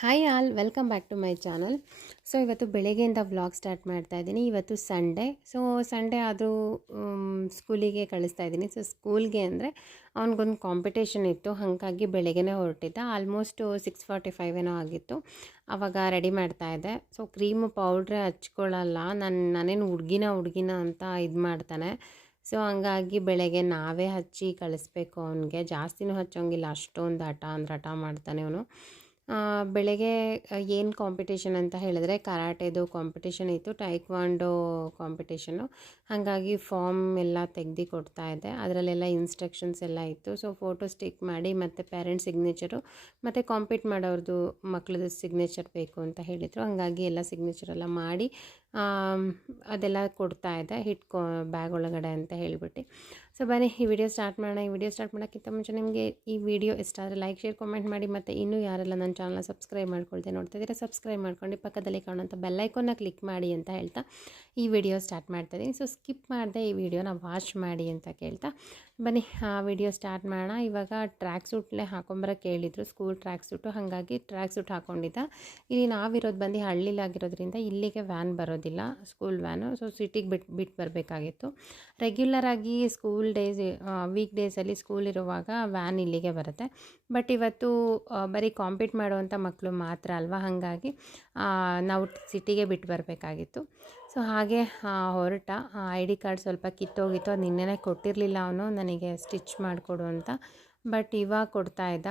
Hi all welcome back to my channel so ಇವತ್ತು ಬೆಳಗ್ಗೆಯಿಂದ vlog start ಮಾಡ್ತಾ ಇದ್ದೀನಿ. ಇವತ್ತು ಸಂಡೇ ಸೊ ಸಂಡೇ ಆದರೂ ಸ್ಕೂಲಿಗೆ ಕಳಿಸ್ತಾ ಇದ್ದೀನಿ. ಸೊ ಸ್ಕೂಲ್ಗೆ ಅಂದರೆ ಅವನಿಗೊಂದು ಕಾಂಪಿಟೇಷನ್ ಇತ್ತು. ಹಾಗಾಗಿ ಬೆಳಗ್ಗೆನೇ ಹೊರಟಿದ್ದ. ಆಲ್ಮೋಸ್ಟ್ ಸಿಕ್ಸ್ ಫಾರ್ಟಿ ಫೈವ್ ಏನೋ ಆಗಿತ್ತು. ಆವಾಗ ರೆಡಿ ಮಾಡ್ತಾ ಇದ್ದೆ. ಸೊ ಕ್ರೀಮು ಪೌಡ್ರೇ ಹಚ್ಕೊಳ್ಳಲ್ಲ. ನಾನು, ನಾನೇನು ಹುಡ್ಗಿನ ಹುಡ್ಗಿನ ಅಂತ ಇದು ಮಾಡ್ತಾನೆ. ಸೊ ಹಂಗಾಗಿ ಬೆಳಗ್ಗೆ ನಾವೇ ಹಚ್ಚಿ ಕಳಿಸ್ಬೇಕು ಅವನಿಗೆ. ಜಾಸ್ತಿನೂ ಹಚ್ಚೋಂಗಿಲ್ಲ. ಅಷ್ಟೊಂದು ಹಠ ಅಂದ್ರೆ ಹಠ ಮಾಡ್ತಾನೆ ಅವನು. ಬೆಳಗ್ಗೆ ಏನು ಕಾಂಪಿಟೇಷನ್ ಅಂತ ಹೇಳಿದ್ರೆ ಕರಾಟೆದು ಕಾಂಪಿಟೇಷನ್ ಇತ್ತು ಟೈಕ್ವಾಂಡೋ ಕಾಂಪಿಟೇಷನು ಹಾಗಾಗಿ ಫಾರ್ಮ್ ಎಲ್ಲ ತೆಗ್ದು ಕೊಡ್ತಾ ಇದ್ದೆ. ಅದರಲ್ಲೆಲ್ಲ ಇನ್ಸ್ಟ್ರಕ್ಷನ್ಸ್ ಎಲ್ಲ ಇತ್ತು. ಸೊ ಫೋಟೋ ಸ್ಟಿಕ್ ಮಾಡಿ ಮತ್ತು ಪೇರೆಂಟ್ಸ್ ಸಿಗ್ನೇಚರು ಮತ್ತು ಕಾಂಪೀಟ್ ಮಾಡೋರ್ದು ಮಕ್ಳದ್ದು ಸಿಗ್ನೇಚರ್ ಬೇಕು ಅಂತ ಹೇಳಿದರು. ಹಂಗಾಗಿ ಎಲ್ಲ ಸಿಗ್ನೇಚರ್ ಎಲ್ಲ ಮಾಡಿ ಅದೆಲ್ಲ ಕೊಡ್ತಾ ಇದ್ದೆ, ಹಿಟ್ಕೊ ಬ್ಯಾಗ್ ಒಳಗಡೆ ಅಂತ ಹೇಳಿಬಿಟ್ಟು. ಸೊ ಬನ್ನಿ, ಈ ವಿಡಿಯೋ ಸ್ಟಾರ್ಟ್ ಮಾಡೋಣ. ಈ ವಿಡಿಯೋ ಸ್ಟಾರ್ಟ್ ಮಾಡೋಕ್ಕಿಂತ ಮುಂಚೆ ನಿಮಗೆ ಈ ವಿಡಿಯೋ ಇಷ್ಟ ಆದರೆ ಲೈಕ್ ಶೇರ್ ಕಾಮೆಂಟ್ ಮಾಡಿ. ಮತ್ತು ಇನ್ನೂ ಯಾರೆಲ್ಲ ನನ್ನ ಚಾನಲ್ನ ಸಬ್ಸ್ಕ್ರೈಬ್ ಮಾಡ್ಕೊಳ್ತೆ ನೋಡ್ತಾ ಇದ್ದೀರಾ ಸಬ್ಸ್ಕ್ರೈಬ್ ಮಾಡ್ಕೊಂಡು ಪಕ್ಕದಲ್ಲಿ ಕಾಣುವಂಥ ಬೆಲ್ಲೈಕೋನ್ನ ಕ್ಲಿಕ್ ಮಾಡಿ ಅಂತ ಹೇಳ್ತಾ ಈ ವಿಡಿಯೋ ಸ್ಟಾರ್ಟ್ ಮಾಡ್ತಾಯಿದ್ದೀನಿ ಸೊ ಸ್ಕಿಪ್ ಮಾಡಿದೆ ಈ ವಿಡಿಯೋನ ವಾಚ್ ಮಾಡಿ ಅಂತ ಕೇಳ್ತಾ. ಬನ್ನಿ, ಆ ವಿಡಿಯೋ ಸ್ಟಾರ್ಟ್ ಮಾಡೋಣ. ಇವಾಗ ಟ್ರ್ಯಾಕ್ ಸೂಟ್ಲೇ ಹಾಕೊಂಬರ ಕೇಳಿದ್ರು ಸ್ಕೂಲ್ ಟ್ರ್ಯಾಕ್ ಸೂಟು ಹಾಗಾಗಿ ಟ್ರ್ಯಾಕ್ ಸೂಟ್ ಹಾಕ್ಕೊಂಡಿದ್ದ ಇಲ್ಲಿ ನಾವಿರೋದು ಬಂದು ಹಳ್ಳಿಲಾಗಿರೋದ್ರಿಂದ ಇಲ್ಲಿಗೆ ವ್ಯಾನ್ ಬರೋದಿಲ್ಲ ಸ್ಕೂಲ್ ವ್ಯಾನು ಸೊ ಸಿಟಿಗೆ ಬಿಟ್ಟು ಬಿಟ್ಟು ಬರಬೇಕಾಗಿತ್ತು. ರೆಗ್ಯುಲರಾಗಿ ಸ್ಕೂಲ್ ಡೇಸ್ ವೀಕ್ ಡೇಸಲ್ಲಿ ಸ್ಕೂಲ್ ಇರುವಾಗ ವ್ಯಾನ್ ಇಲ್ಲಿಗೆ ಬರುತ್ತೆ. ಬಟ್ ಇವತ್ತು ಬರೀ ಕಾಂಪೀಟ್ ಮಾಡುವಂಥ ಮಕ್ಕಳು ಮಾತ್ರ ಅಲ್ವಾ? ಹಾಗಾಗಿ ನಾವು ಸಿಟಿಗೆ ಬಿಟ್ಟು ಬರಬೇಕಾಗಿತ್ತು. ಸೊ ಹಾಗೆ ಹೊರಟ. ಐ ಡಿ ಕಾರ್ಡ್ ಸ್ವಲ್ಪ ಕಿತ್ತೋಗಿತ್ತು. ಅದು ನಿನ್ನೆನೇ ಕೊಟ್ಟಿರಲಿಲ್ಲ ಅವನು. ನನಗೆ ಸ್ಟಿಚ್ ಮಾಡಿಕೊಡು ಅಂತ. ಬಟ್ ಇವಾಗ ಕೊಡ್ತಾ ಇದ್ದ.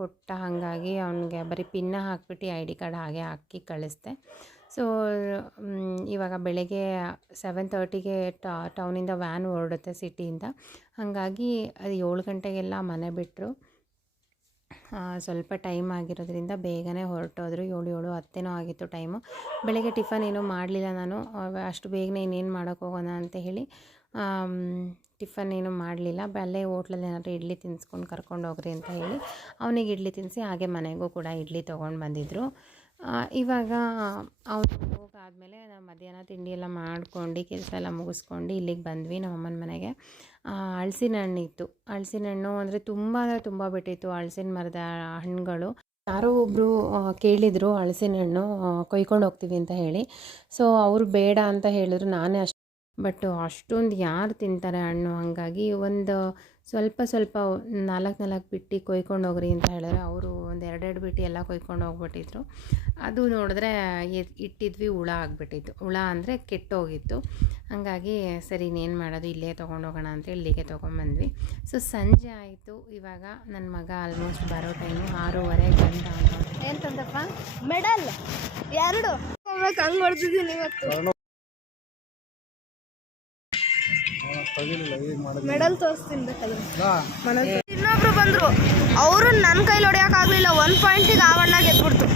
ಕೊಟ್ಟ ಹಾಗಾಗಿ ಅವನಿಗೆ ಬರೀ ಪಿನ್ನ ಹಾಕ್ಬಿಟ್ಟು ಐ ಡಿ ಕಾರ್ಡ್ ಹಾಗೆ ಹಾಕಿ ಕಳಿಸ್ದೆ. ಸೊ ಇವಾಗ ಬೆಳಗ್ಗೆ ಸೆವೆನ್ ತರ್ಟಿಗೆ ಟೌನಿಂದ ವ್ಯಾನ್ ಹೊರಡುತ್ತೆ ಸಿಟಿಯಿಂದ ಹಾಗಾಗಿ ಅದು ಏಳು ಗಂಟೆಗೆಲ್ಲ ಮನೆ ಬಿಟ್ಟರು ಸ್ವಲ್ಪ ಟೈಮ್ ಆಗಿರೋದ್ರಿಂದ ಬೇಗನೆ ಹೊರಟೋದ್ರು. ಏಳು ಏಳು ಹತ್ತೇನೋ ಆಗಿತ್ತು ಟೈಮು ಬೆಳಗ್ಗೆ ಟಿಫನ್ ಏನೂ ಮಾಡಲಿಲ್ಲ ನಾನು. ಅಷ್ಟು ಬೇಗನೆ ಇನ್ನೇನು ಮಾಡೋಕ್ಕೆ ಹೋಗೋಣ ಅಂತ ಹೇಳಿ ಟಿಫನ್ ಏನು ಮಾಡಲಿಲ್ಲ. ಅಲ್ಲೇ ಹೋಟ್ಲಲ್ಲಿ ಏನಾದರೂ ಇಡ್ಲಿ ತಿನ್ಸ್ಕೊಂಡು ಕರ್ಕೊಂಡು ಹೋಗ್ರಿ ಅಂತ ಹೇಳಿ, ಅವನಿಗೆ ಇಡ್ಲಿ ತಿನ್ನಿಸಿ ಹಾಗೆ ಮನೆಗೂ ಕೂಡ ಇಡ್ಲಿ ತೊಗೊಂಡು ಬಂದಿದ್ದರು ಇವಾಗ ಅವನು ಹೋಗಾದಮೇಲೆ ನಾವು ಮಧ್ಯಾಹ್ನ ತಿಂಡಿ ಎಲ್ಲ ಮಾಡ್ಕೊಂಡು ಕೆಲಸ ಎಲ್ಲ ಮುಗಿಸ್ಕೊಂಡು ಇಲ್ಲಿಗೆ ಬಂದ್ವಿ ನಮ್ಮ ಅಮ್ಮನ ಮನೆಗೆ ಹಣ್ಣು ಇತ್ತು. ಹಳಸಿನ ಹಣ್ಣು ಅಂದರೆ ತುಂಬ ಅಂದರೆ ತುಂಬ ಬಿಟ್ಟಿತ್ತು. ಹಳಸಿನ ಮರದ ಹಣ್ಣುಗಳು. ಯಾರೋ ಒಬ್ಬರು ಕೇಳಿದರು ಹಳಸಿನ ಹಣ್ಣು ಕೊಯ್ಕೊಂಡು ಹೋಗ್ತೀವಿ ಅಂತ ಹೇಳಿ. ಸೊ ಅವರು ಬೇಡ ಅಂತ ಹೇಳಿದ್ರು. ನಾನೇ ಅಷ್ಟು ಬಟ್ ಅಷ್ಟೊಂದು ಯಾರು ತಿಂತಾರೆ ಹಣ್ಣು? ಹಾಗಾಗಿ ಒಂದು ಸ್ವಲ್ಪ ಸ್ವಲ್ಪ ನಾಲ್ಕು ನಾಲ್ಕು ಬಿಟ್ಟು ಕೊಯ್ಕೊಂಡು ಹೋಗ್ರಿ ಅಂತ ಹೇಳಿದ್ರೆ ಅವರು ಒಂದು ಎರಡೆರಡು ಬಿಟ್ಟು ಎಲ್ಲ ಕೊಯ್ಕೊಂಡು ಹೋಗ್ಬಿಟ್ಟಿದ್ರು. ಅದು ನೋಡಿದ್ರೆ ಇಟ್ಟಿದ್ವಿ ಹುಳ ಆಗಿಬಿಟ್ಟಿತ್ತು. ಹುಳ ಅಂದರೆ ಕೆಟ್ಟೋಗಿತ್ತು ಹಾಗಾಗಿ ಸರಿ ಇನ್ನೇನು ಮಾಡೋದು? ಇಲ್ಲೇ ತೊಗೊಂಡೋಗೋಣ ಅಂತ ಇಲ್ಲಿಗೆ ತೊಗೊಂಬಂದ್ವಿ ಸೊ ಸಂಜೆ ಆಯಿತು. ಇವಾಗ ನನ್ನ ಮಗ ಆಲ್ಮೋಸ್ಟ್ ಬರೋ ಟೈಮು ಆರೂವರೆ ಗಂಟೆ ಏನು ತಂದಪ್ಪ? ಮೆಡಲ್? ಎರಡು? ಹಂಗೆ ಹೊಡೆದಿದ್ದೀನಿ ಇವತ್ತು. ಮೆಡಲ್ ತೋರಿಸ್ತೀನಿ ಬೇಕಾದ್ರೆ. ಇನ್ನೊಬ್ರು ಬಂದ್ರು. ಅವರು ನನ್ನ ಕೈಲಿ ಆಗ್ಲಿಲ್ಲ. ಒನ್ ಪಾಯಿಂಟಿಗೆ ಆವಣ್ಣ ಗೆದ್ಬಿಡ್ತು.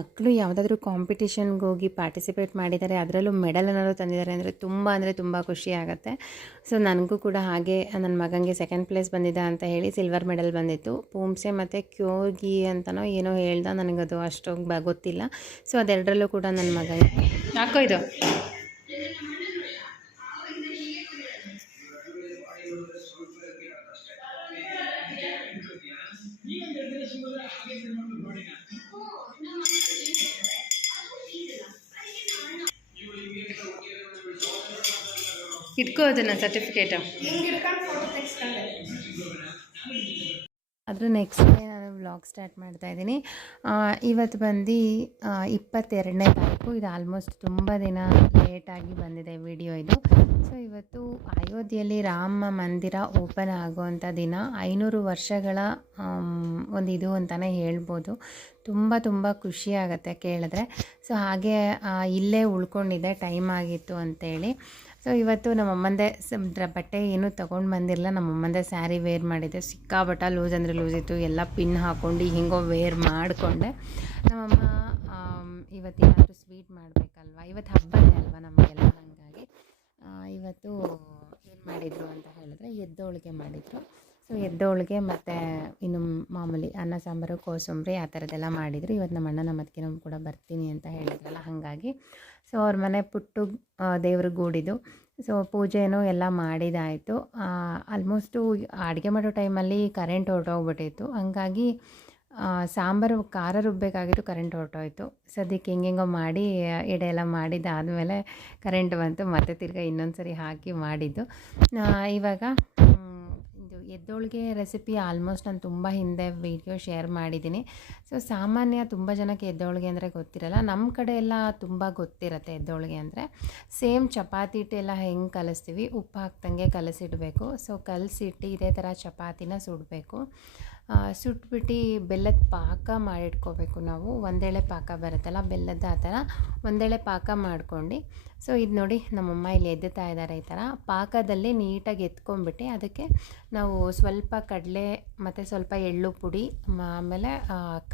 ಮಕ್ಕಳು ಯಾವುದಾದ್ರೂ ಕಾಂಪಿಟೇಷನ್ಗೆ ಹೋಗಿ ಪಾರ್ಟಿಸಿಪೇಟ್ ಮಾಡಿದ್ದಾರೆ ಅದರಲ್ಲೂ ಮೆಡಲ್ ಏನಾದ್ರು ತಂದಿದ್ದಾರೆ ಅಂದರೆ ತುಂಬ ಅಂದರೆ ತುಂಬ ಖುಷಿ ಆಗುತ್ತೆ. ಸೊ ನನಗೂ ಕೂಡ ಹಾಗೆ ನನ್ನ ಮಗನಿಗೆ ಸೆಕೆಂಡ್ ಪ್ಲೇಸ್ ಬಂದಿದ್ದ ಅಂತ ಹೇಳಿ ಸಿಲ್ವರ್ ಮೆಡಲ್ ಬಂದಿತ್ತು. ಪೂಮ್ಸೆ ಮತ್ತು ಕ್ಯೋಗಿ ಅಂತನೋ ಏನೋ ಹೇಳ್ದ ನನಗದು ಅಷ್ಟೊಂದು ಬ ಗೊತ್ತಿಲ್ಲ ಸೊ ಅದೆರಡರಲ್ಲೂ ಕೂಡ ನನ್ನ ಮಗನಿಗೆ ಯಾಕೋ ಇದು? ಇಟ್ಕೋ ಅದನ್ನು ಸರ್ಟಿಫಿಕೇಟು ಅದ್ರ ನೆಕ್ಸ್ಟ್ ಡೇ ನಾನು ವ್ಲಾಗ್ ಸ್ಟಾರ್ಟ್ ಮಾಡ್ತಾ ಇದ್ದೀನಿ. ಇವತ್ತು ಬಂದು ಇಪ್ಪತ್ತೆರಡನೇ ತಾರೀಕು. ಇದು ಆಲ್ಮೋಸ್ಟ್ ತುಂಬ ದಿನ ಲೇಟಾಗಿ ಬಂದಿದೆ ವಿಡಿಯೋ ಇದು. ಸೊ ಇವತ್ತು ಅಯೋಧ್ಯೆಯಲ್ಲಿ ರಾಮ ಮಂದಿರ ಓಪನ್ ಆಗುವಂಥ ದಿನ. ಐನೂರು ವರ್ಷಗಳ ಒಂದು ಇದು ಅಂತಲೇ ಹೇಳ್ಬೋದು. ತುಂಬ ತುಂಬ ಖುಷಿಯಾಗತ್ತೆ ಕೇಳಿದ್ರೆ. ಸೊ ಹಾಗೆ ಇಲ್ಲೇ ಉಳ್ಕೊಂಡಿದ್ದೆ ಟೈಮ್ ಆಗಿತ್ತು ಅಂತೇಳಿ. ಸೊ ಇವತ್ತು ನಮ್ಮಮ್ಮಂದೇ ಬಟ್ಟೆ ಏನೂ ತೊಗೊಂಡು ಬಂದಿರಲಿಲ್ಲ. ನಮ್ಮಮ್ಮಂದೆ ಸ್ಯಾರಿ ವೇರ್ ಮಾಡಿದ್ದೆ. ಸಿಕ್ಕಾಬಟ್ಟ ಲೂಸ್ ಅಂದರೆ ಲೂಸ್ ಇತ್ತು. ಎಲ್ಲ ಪಿನ್ ಹಾಕ್ಕೊಂಡು ಹಿಂಗೋ ವೇರ್ ಮಾಡಿಕೊಂಡೆ. ನಮ್ಮಮ್ಮ ಇವತ್ತೇನಾದರೂ ಸ್ವೀಟ್ ಮಾಡಬೇಕಲ್ವ? ಇವತ್ತು ಹಬ್ಬನೇ ಅಲ್ವಾ ನಮಗೆಲ್ಲ ಹಾಗಾಗಿ? ಇವತ್ತು ಏನು ಮಾಡಿದರು ಅಂತ ಹೇಳಿದ್ರೆ ಎದ್ದೋಳಿಗೆ ಮಾಡಿದರು. ಸೊ ಎದ್ದೋಳಿಗೆ ಮತ್ತು ಇನ್ನು ಮಾಮೂಲಿ ಅನ್ನ, ಸಾಂಬಾರು, ಕೋಸಂಬರಿ ಆ ಥರದ್ದೆಲ್ಲ ಮಾಡಿದರು. ಇವತ್ತು ನಮ್ಮ ಅಣ್ಣ ನಮ್ಮ ಕೂಡ ಬರ್ತೀನಿ ಅಂತ ಹೇಳಿದ್ರಲ್ಲ, ಹಾಗಾಗಿ. ಸೊ, ಅವ್ರ ಮನೆ ಪುಟ್ಟು ದೇವ್ರ ಗೂಡಿದು. ಸೊ, ಪೂಜೆನೂ ಎಲ್ಲ ಮಾಡಿದಾಯಿತು. ಆಲ್ಮೋಸ್ಟು ಅಡುಗೆ ಮಾಡೋ ಟೈಮಲ್ಲಿ ಕರೆಂಟ್ ಹೊರಟೋಗ್ಬಿಟ್ಟಿತ್ತು. ಹಂಗಾಗಿ ಸಾಂಬಾರು, ಖಾರ ರುಬ್ಬಬೇಕಾಗಿತ್ತು ಕರೆಂಟ್ ಹೊರಟೋಯ್ತು. ಸದ್ಯಕ್ಕೆ ಹೆಂಗೆಂಗೋ ಮಾಡಿ, ಎಡೆ ಎಲ್ಲ ಮಾಡಿದ್ದಾದಮೇಲೆ ಕರೆಂಟ್ ಬಂತು. ಮತ್ತೆ ತಿರ್ಗಾ ಇನ್ನೊಂದು ಸರಿ ಹಾಕಿ ಮಾಡಿದ್ದು. ಇವಾಗ ಇದು ಎದ್ದೋಳಿಗೆ ರೆಸಿಪಿ ಆಲ್ಮೋಸ್ಟ್ ನಾನು ತುಂಬ ಹಿಂದೆ ವೀಡಿಯೋ ಶೇರ್ ಮಾಡಿದ್ದೀನಿ ಸೊ ಸಾಮಾನ್ಯ ತುಂಬ ಜನಕ್ಕೆ ಎದ್ದೋಳಿಗೆ ಅಂದರೆ ಗೊತ್ತಿರಲ್ಲ. ನಮ್ಮ ಕಡೆ ಎಲ್ಲ ತುಂಬ ಗೊತ್ತಿರತ್ತೆ ಎದ್ದೋಳಿಗೆ ಅಂದರೆ. ಸೇಮ್ ಚಪಾತಿ ಹಿಟ್ಟು ಎಲ್ಲ ಹೆಂಗೆ ಕಲಿಸ್ತೀವಿ? ಉಪ್ಪು ಹಾಕ್ದಂಗೆ ಕಲಸಿಡಬೇಕು. ಸೊ ಕಲಸಿಟ್ಟು ಇದೇ ಥರ ಚಪಾತಿನ ಸುಡಬೇಕು. ಸುಟ್ಬಿಟ್ಟು ಬೆಲ್ಲದ ಪಾಕ ಮಾಡಿಟ್ಕೋಬೇಕು ನಾವು. ಒಂದೇಳೆ ಪಾಕ ಬರುತ್ತಲ್ಲ, ಬೆಲ್ಲದ ಆ ಥರ. ಒಂದೇಳೆ ಪಾಕ ಮಾಡ್ಕೊಂಡು, ಸೊ ಇದು ನೋಡಿ ನಮ್ಮಮ್ಮ ಇಲ್ಲಿ ಎದ್ದುತ್ತಾ ಇದ್ದಾರೆ ಈ ಥರ. ಪಾಕದಲ್ಲಿ ನೀಟಾಗಿ ಎತ್ಕೊಂಡ್ಬಿಟ್ಟು ಅದಕ್ಕೆ ನಾವು ಸ್ವಲ್ಪ ಕಡಲೆ ಮತ್ತು ಸ್ವಲ್ಪ ಎಳ್ಳು ಪುಡಿ, ಆಮೇಲೆ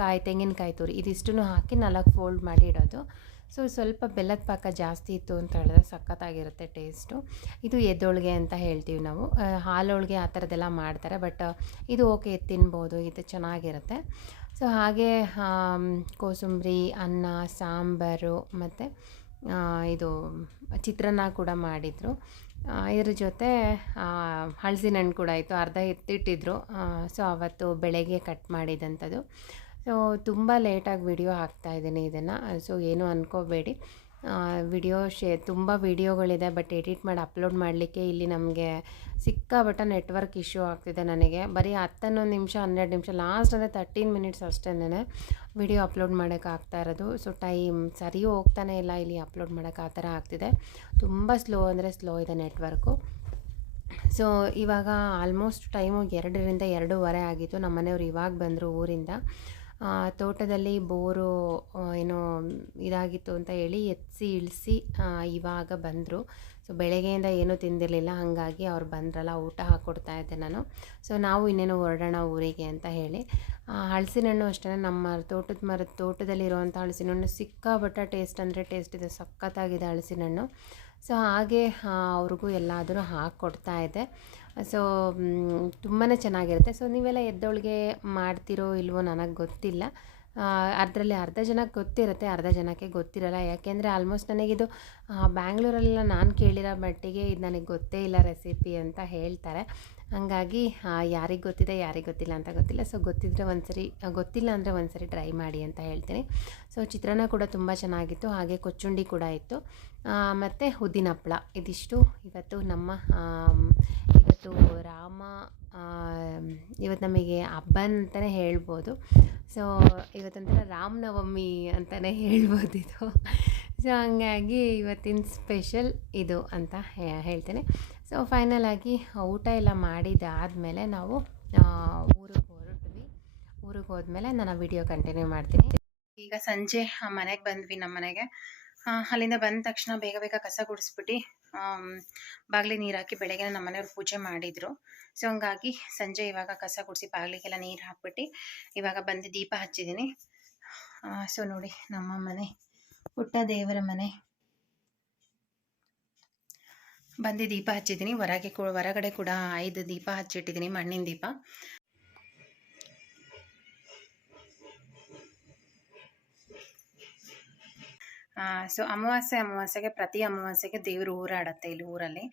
ಕಾಯಿ ತೆಂಗಿನಕಾಯಿ ತುರಿ, ಇದಿಷ್ಟನ್ನು ಹಾಕಿ ನಾಲ್ಕು ಫೋಲ್ಡ್ ಮಾಡಿ ಇಡೋದು. ಸೊ ಸ್ವಲ್ಪ ಬೆಲ್ಲದ ಪಾಕ ಜಾಸ್ತಿ ಇತ್ತು ಅಂತ ಹೇಳಿದ್ರೆ ಸಖತ್ತಾಗಿರುತ್ತೆ ಟೇಸ್ಟು. ಇದು ಎದ್ದೋಳಿಗೆ ಅಂತ ಹೇಳ್ತೀವಿ ನಾವು. ಹಾಲೋಳಿಗೆ ಆ ಥರದ್ದೆಲ್ಲ ಮಾಡ್ತಾರೆ, ಬಟ್ ಇದು ಓಕೆ ತಿನ್ಬೋದು, ಇದು ಚೆನ್ನಾಗಿರುತ್ತೆ. ಸೊ ಹಾಗೆ ಕೋಸುಂಬ್ರಿ ಕೋಸಂಬರಿ, ಅನ್ನ, ಸಾಂಬಾರು ಮತ್ತು ಇದು ಚಿತ್ರಾನ್ನ ಕೂಡ ಮಾಡಿದರು. ಇದ್ರ ಜೊತೆ ಹಳಸಿನ ಹಣ್ಣು ಕೂಡ ಇತ್ತು ಅರ್ಧ ಎತ್ತಿಟ್ಟಿದ್ರು. ಸೊ ಅವತ್ತು ಬೆಳಗ್ಗೆ ಕಟ್ ಮಾಡಿದಂಥದ್ದು. ಸೊ ತುಂಬ ಲೇಟಾಗಿ ವಿಡಿಯೋ ಹಾಕ್ತಾಯಿದ್ದೀನಿ ಇದನ್ನು. ಸೊ ಏನು ಅಂದ್ಕೋಬೇಡಿ ವಿಡಿಯೋ ಶೇ ತುಂಬ ವಿಡಿಯೋಗಳಿದೆ ಬಟ್ ಎಡಿಟ್ ಮಾಡಿ ಅಪ್ಲೋಡ್ ಮಾಡಲಿಕ್ಕೆ ಇಲ್ಲಿ ನಮಗೆ ಸಿಕ್ಕಾಬಟ್ಟ ನೆಟ್ವರ್ಕ್ ಇಶ್ಯೂ ಆಗ್ತಿದೆ ನನಗೆ. ಬರೀ ಹತ್ತನ್ನೊಂದು ನಿಮಿಷ, ಹನ್ನೆರಡು ನಿಮಿಷ ಲಾಸ್ಟ್ ಅಂದರೆ ತರ್ಟೀನ್ ಮಿನಿಟ್ಸ್ ಅಷ್ಟೇ ವಿಡಿಯೋ ಅಪ್ಲೋಡ್ ಮಾಡೋಕ್ಕೆ ಆಗ್ತಾ ಇರೋದು. ಸೊ ಟೈಮ್ ಸರಿ ಹೋಗ್ತಾನೆ ಇಲ್ಲ, ಇಲ್ಲಿ ಅಪ್ಲೋಡ್ ಮಾಡೋಕ್ಕೆ ಆ ಥರ ಆಗ್ತಿದೆ. ತುಂಬ ಸ್ಲೋ ಅಂದರೆ ಸ್ಲೋ ಇದೆ ನೆಟ್ವರ್ಕು ಸೊ ಇವಾಗ ಆಲ್ಮೋಸ್ಟ್ ಟೈಮು ಎರಡರಿಂದ ಎರಡೂವರೆ ಆಗಿತ್ತು. ನಮ್ಮ ಮನೆಯವ್ರು ಇವಾಗ ಬಂದರು ಊರಿಂದ. ತೋಟದಲ್ಲಿ ಬೋರು ಏನೋ ಇದಾಗಿತ್ತು ಅಂತ ಹೇಳಿ ಎತ್ಸಿ ಇಳಿಸಿ ಇವಾಗ ಬಂದರು. ಸೊ ಬೆಳಗ್ಗೆಯಿಂದ ಏನೂ ತಿಂದಿರಲಿಲ್ಲ. ಹಾಗಾಗಿ ಅವ್ರು ಬಂದ್ರಲ್ಲ, ಊಟ ಹಾಕ್ಕೊಡ್ತಾ ಇದ್ದೆ ನಾನು. ಸೊ ನಾವು ಇನ್ನೇನು ಹೊರಡೋಣ ಊರಿಗೆ ಅಂತ ಹೇಳಿ ಹಣ್ಣು ಅಷ್ಟೇ ನಮ್ಮ ತೋಟದ ಮರದ ತೋಟದಲ್ಲಿರುವಂಥ ಹಲಸಿನ ಹಣ್ಣು ಸಿಕ್ಕಾಬಟ್ಟ ಟೇಸ್ಟ್ ಅಂದರೆ ಟೇಸ್ಟ್ ಇದೆ, ಸಖತ್ತಾಗಿದೆ ಹಲಸಿನ ಹಣ್ಣು ಸೊ ಹಾಗೆ ಅವ್ರಿಗೂ ಎಲ್ಲಾದರೂ ಹಾಕ್ಕೊಡ್ತಾ ಇದೆ. ಸೊ ತುಂಬಾ ಚೆನ್ನಾಗಿರುತ್ತೆ. ಸೊ ನೀವೆಲ್ಲ ಎದ್ದೊಳಗೆ ಮಾಡ್ತಿರೋ ಇಲ್ವೋ ನನಗೆ ಗೊತ್ತಿಲ್ಲ. ಅದರಲ್ಲಿ ಅರ್ಧ ಜನಕ್ಕೆ ಗೊತ್ತಿರುತ್ತೆ, ಅರ್ಧ ಜನಕ್ಕೆ ಗೊತ್ತಿರಲ್ಲ. ಯಾಕೆಂದರೆ ಆಲ್ಮೋಸ್ಟ್ ನನಗಿದು ಬ್ಯಾಂಗ್ಳೂರಲ್ಲೆಲ್ಲ ನಾನು ಕೇಳಿರೋ ಮಟ್ಟಿಗೆ ಇದು ನನಗೆ ಗೊತ್ತೇ ಇಲ್ಲ ರೆಸಿಪಿ ಅಂತ ಹೇಳ್ತಾರೆ. ಹಾಗಾಗಿ ಯಾರಿಗೆ ಗೊತ್ತಿದೆ, ಯಾರಿಗೆ ಗೊತ್ತಿಲ್ಲ ಅಂತ ಗೊತ್ತಿಲ್ಲ. ಸೊ ಗೊತ್ತಿದ್ದರೆ ಒಂದ್ಸರಿ ಗೊತ್ತಿಲ್ಲ ಅಂದರೆ ಒಂದ್ಸರಿ ಟ್ರೈ ಮಾಡಿ ಅಂತ ಹೇಳ್ತೀನಿ. ಸೊ ಚಿತ್ರಾನ್ನ ಕೂಡ ತುಂಬ ಚೆನ್ನಾಗಿತ್ತು. ಹಾಗೆ ಕೊಚ್ಚುಂಡಿ ಕೂಡ ಇತ್ತು. ಮತ್ತು ಉದ್ದಿನ ಹಪ್ಪಳ ಇದಿಷ್ಟು. ಇವತ್ತು ನಮ್ಮ ಇವತ್ತು ರಾಮ ಇವತ್ತು ನಮಗೆ ಹಬ್ಬ ಅಂತಲೇ ಹೇಳ್ಬೋದು. ಸೊ ಇವತ್ತೊಂಥರ ರಾಮನವಮಿ ಅಂತಲೇ ಹೇಳ್ಬೋದು ಇದು. ಸೊ ಹಂಗಾಗಿ ಇವತ್ತಿನ ಸ್ಪೆಷಲ್ ಇದು ಅಂತ ಹೇಳ್ತೇನೆ. ಸೊ ಫೈನಲ್ ಆಗಿ ಊಟ ಎಲ್ಲ ಮಾಡಿದ್ದಾದಮೇಲೆ ನಾವು ಊರಿಗೆ ಹೊರಟ್ವಿ. ಊರಿಗೆ ಹೋದ್ಮೇಲೆ ನಾನು ವಿಡಿಯೋ ಕಂಟಿನ್ಯೂ ಮಾಡ್ತೀನಿ. ಈಗ ಸಂಜೆ ಮನೆಗೆ ಬಂದ್ವಿ ನಮ್ಮ ಮನೆಗೆ. ಅಲ್ಲಿಂದ ಬಂದ ತಕ್ಷಣ ಬೇಗ ಬೇಗ ಕಸ ಗುಡಿಸ್ಬಿಟ್ಟು ಬಾಗಿಲಿ ನೀರು ಹಾಕಿ ಬೆಳಗ್ಗೆ ನಮ್ಮ ಮನೆಯವ್ರು ಪೂಜೆ ಮಾಡಿದರು. ಸೊ ಹಂಗಾಗಿ ಸಂಜೆ ಇವಾಗ ಕಸ ಗುಡಿಸಿ ಬಾಗಿಲಿಗೆಲ್ಲ ನೀರು ಹಾಕ್ಬಿಟ್ಟು, ಇವಾಗ ಬಂದು ದೀಪ ಹಚ್ಚಿದ್ದೀನಿ. ಸೊ ನೋಡಿ ನಮ್ಮ ಮನೆ, ಪುಟ್ಟ ದೇವರ ಮನೆ. ಬಂದು ದೀಪ ಹಚ್ಚಿದ್ದೀನಿ. ಹೊರಗೆ ಹೊರಗಡೆ ಕೂಡ ಐದು ದೀಪ ಹಚ್ಚಿಟ್ಟಿದ್ದೀನಿ. ಮಣ್ಣಿನ ದೀಪ. ಸೊ ಅಮಾವಾಸ್ಯೆ, ಅಮಾವಾಸ್ಯೆಗೆ ಪ್ರತಿ ಅಮಾವಾಸ್ಯೆಗೆ ದೇವರು ಊರಾಡತ್ತೆ ಇಲ್ಲಿ ಊರಲ್ಲಿ.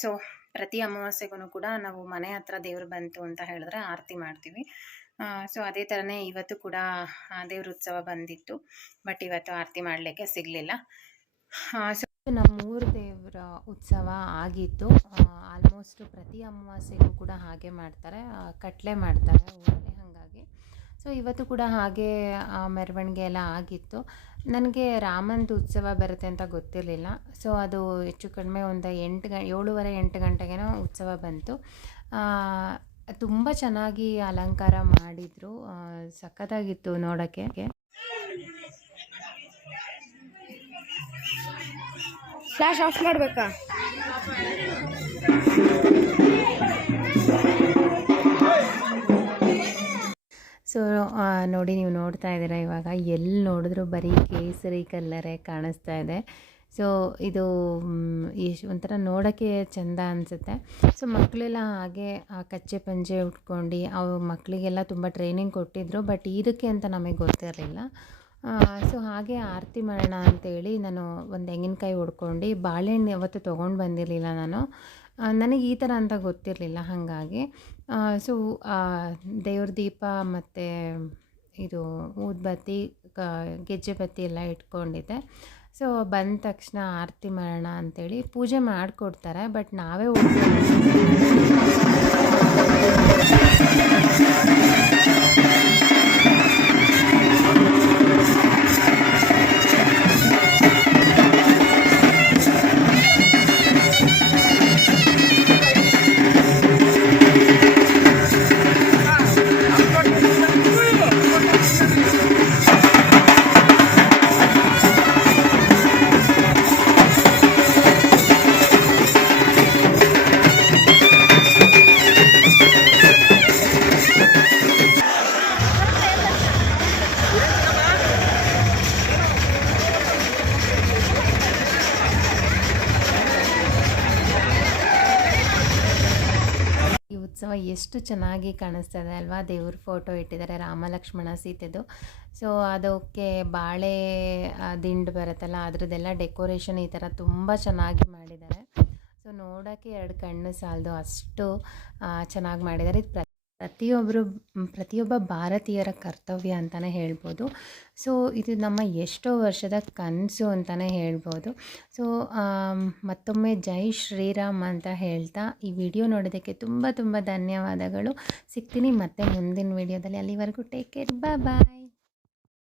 ಸೊ ಪ್ರತಿ ಅಮಾವಾಸ್ಯೆಗೂ ಕೂಡ ನಾವು ಮನೆ ಹತ್ರ ದೇವರು ಬಂತು ಅಂತ ಹೇಳಿದ್ರೆ ಆರತಿ ಮಾಡ್ತೀವಿ. ಸೊ ಅದೇ ಥರನೇ ಇವತ್ತು ಕೂಡ ದೇವ್ರ ಉತ್ಸವ ಬಂದಿತ್ತು. ಬಟ್ ಇವತ್ತು ಆರತಿ ಮಾಡಲಿಕ್ಕೆ ಸಿಗಲಿಲ್ಲ. ಸೊ ನಮ್ಮೂರು ದೇವರ ಉತ್ಸವ ಆಗಿತ್ತು ಆಲ್ಮೋಸ್ಟ್ ಪ್ರತಿ ಅಮಾವಾಸ್ಯೆಗೂ ಕೂಡ ಹಾಗೆ ಮಾಡ್ತಾರೆ ಕಟ್ಲೆ ಮಾಡ್ತಾರೆ ಊರಲ್ಲಿ ಹಾಗಾಗಿ. ಸೊ ಇವತ್ತು ಕೂಡ ಹಾಗೆ ಆ, ಮೆರವಣಿಗೆ ಎಲ್ಲ ಆಗಿತ್ತು. ನನಗೆ ರಾಮಂದು ಉತ್ಸವ ಬರುತ್ತೆ ಅಂತ ಗೊತ್ತಿರಲಿಲ್ಲ. ಸೊ ಅದು ಹೆಚ್ಚು ಕಡಿಮೆ ಒಂದು ಎಂಟು ಗ ಏಳುವರೆ ಎಂಟು ಗಂಟೆಗೇನೋ ಉತ್ಸವ ಬಂತು. ತುಂಬ ಚೆನ್ನಾಗಿ ಅಲಂಕಾರ ಮಾಡಿದರು. ಸಖತ್ತಾಗಿತ್ತು ನೋಡೋಕ್ಕೆ ಫ್ಲಾಶ್ ಆಫ್ ಮಾಡಬೇಕಾ? ಸೊ ನೋಡಿ ನೀವು ನೋಡ್ತಾ ಇದ್ದೀರಾ ಇವಾಗ, ಎಲ್ಲಿ ನೋಡಿದ್ರು ಬರೀ ಕೇಸರಿ ಕಲ್ಲರೇ ಕಾಣಿಸ್ತಾ ಇದೆ. ಸೊ ಇದು ಎಷ್ಟು ಒಂಥರ ನೋಡೋಕ್ಕೆ ಚೆಂದ ಅನಿಸುತ್ತೆ. ಸೊ ಮಕ್ಕಳೆಲ್ಲ ಹಾಗೆ ಆ ಕಚ್ಚೆ ಪಂಜೆ ಉಟ್ಕೊಂಡು, ಅವು ಮಕ್ಕಳಿಗೆಲ್ಲ ತುಂಬ ಟ್ರೈನಿಂಗ್ ಕೊಟ್ಟಿದ್ರು ಬಟ್ ಇದಕ್ಕೆ ಅಂತ ನಮಗೆ ಗೊತ್ತಿರಲಿಲ್ಲ. ಸೊ ಹಾಗೆ ಆರತಿ ಮಾಡೋಣ ಅಂತೇಳಿ ನಾನು ಒಂದು ತೆಂಗಿನಕಾಯಿ ಹೊಡ್ಕೊಂಡು ಬಾಳೆಹಣ್ಣು ಯಾವತ್ತೂ ತೊಗೊಂಡು ಬಂದಿರಲಿಲ್ಲ ನಾನು. ನನಗೆ ಈ ಥರ ಅಂತ ಗೊತ್ತಿರಲಿಲ್ಲ ಹಾಗಾಗಿ. ಸೊ ದೇವ್ರ ದೀಪ ಮತ್ತು ಇದು ಊದ್ಬತ್ತಿ, ಕ, ಗೆಜ್ಜೆ ಬತ್ತಿ ಎಲ್ಲ ಇಟ್ಕೊಂಡಿದ್ದೆ. ಸೊ, ಬಂದ ತಕ್ಷಣ ಆರತಿ ಮಾಡೋಣ ಅಂತೇಳಿ ಪೂಜೆ ಮಾಡಿಕೊಡ್ತಾರೆ, ಬಟ್ ನಾವೇ ಹೋಗಿ ಈ ಎಷ್ಟು ಚೆನ್ನಾಗಿ ಕಾಣಿಸ್ತಾ ಇದೆ ಅಲ್ವಾ? ದೇವ್ರ ಫೋಟೋ ಇಟ್ಟಿದ್ದಾರೆ ರಾಮ ಲಕ್ಷ್ಮಣ ಸೀತೆದು. ಸೊ ಅದಕ್ಕೆ ಬಾಳೆ ದಿಂಡು ಬರುತ್ತಲ್ಲ, ಅದರದ್ದೆಲ್ಲ ಡೆಕೋರೇಷನ್ ಈ ಥರ ತುಂಬ ಚೆನ್ನಾಗಿ ಮಾಡಿದ್ದಾರೆ. ಸೊ ನೋಡೋಕ್ಕೆ ಎರಡು ಕಣ್ಣು ಸಾಲದು ಅಷ್ಟು ಚೆನ್ನಾಗಿ ಮಾಡಿದ್ದಾರೆ. ಇದು ಪ್ರತಿಯೊಬ್ಬರು ಪ್ರತಿಯೊಬ್ಬ ಭಾರತೀಯರ ಕರ್ತವ್ಯ ಅಂತಲೇ ಹೇಳ್ಬೋದು. ಸೊ, ಇದು ನಮ್ಮ ಎಷ್ಟೋ ವರ್ಷದ ಕನಸು ಅಂತಲೇ ಹೇಳ್ಬೋದು. ಸೊ ಮತ್ತೊಮ್ಮೆ ಜೈ ಶ್ರೀರಾಮ್ ಅಂತ ಹೇಳ್ತಾ ಈ ವಿಡಿಯೋ ನೋಡೋದಕ್ಕೆ ತುಂಬ ತುಂಬ ಧನ್ಯವಾದಗಳು. ಸಿಗ್ತೀನಿ ಮತ್ತೆ ಮುಂದಿನ ವಿಡಿಯೋದಲ್ಲಿ. ಅಲ್ಲಿವರೆಗೂ ಟೇಕ್ ಕೇರ್. ಬಾಯ್.